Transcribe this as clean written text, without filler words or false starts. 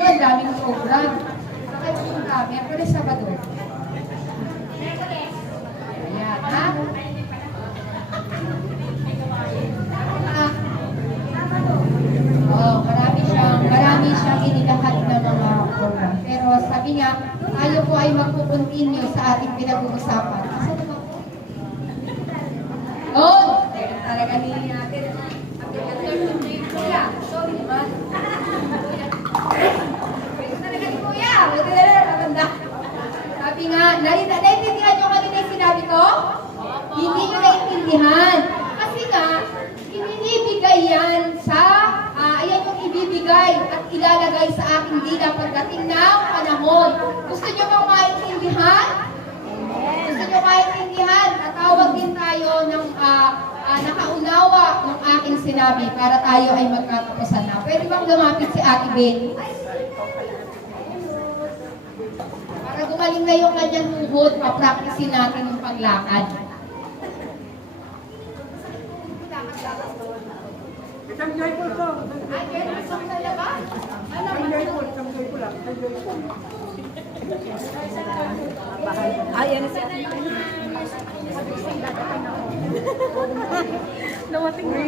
Ang daming program. Saka yung Miyerkules, Sabado. Ayan, ha? Oh, marami siyang inilahat na mga program. Pero sabi niya, tayo po ay magpupuntinyo sa ating pinag-uusapan. Oh, talaga nili natin. Kuya, sorry naman. Talaga ni Kuya, buti na lang, maganda. Sabi nga, naiintindihan nyo kanina yung sinabi ko? Hindi nyo naiintindihan. Kasi nga, ibinibigay yan sa, ayan yung ibibigay at ilalagay sa aking dila pagdating ng panahon. Gusto nyo bang maintindihan? Gusto nyo maintindihan? Tatawag din tayo ng nakaunawa ng aking sinabi para tayo ay magkatapusan na. Pwede bang lumapit si Ate Ben? Para gumaling na yung kanyang tuhod, papracticein natin yung paglakad. Isang joyful song. Ay, meron song na labas. Isang joyful lang. Ayan siya. Nawating mo.